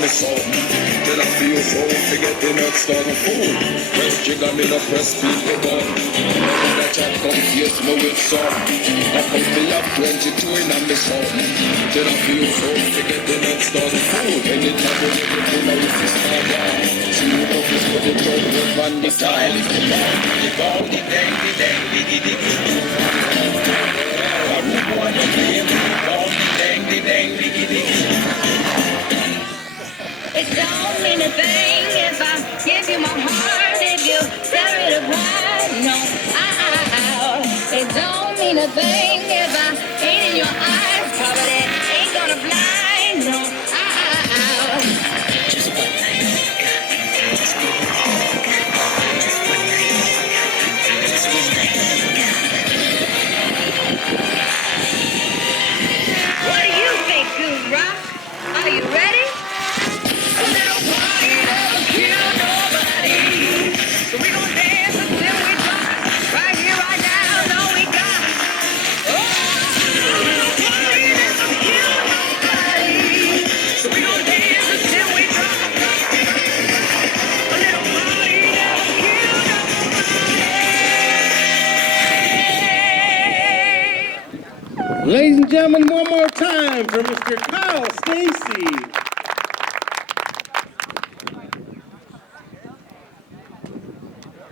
me soul. Then I feel so forget the next start of food. Press trigger, me no press people button. When that chat come face me with some. I come feel up 22 in me soul. Then I feel so forget the next start of food. Anytime you get the pull out with this car down. See you know this for the third one on the style. The ball, the dang, the dang, the dang. It don't mean a thing if I give you my heart, if you tear it apart. No, it don't mean a thing if I ain't in your eyes, probably ain't gonna blind. No, just one night. Just one night. Just one night. Just one night. What do you think, Congraz? Are you ready? A little party never killed nobody. So we gon' dance until we drop. Right here, right now, no we got. Oh, a little party never killed nobody. So we gon' dance until we drop. A little party never killed nobody. Ladies and gentlemen, one more time for Mr. Kyle Stacy.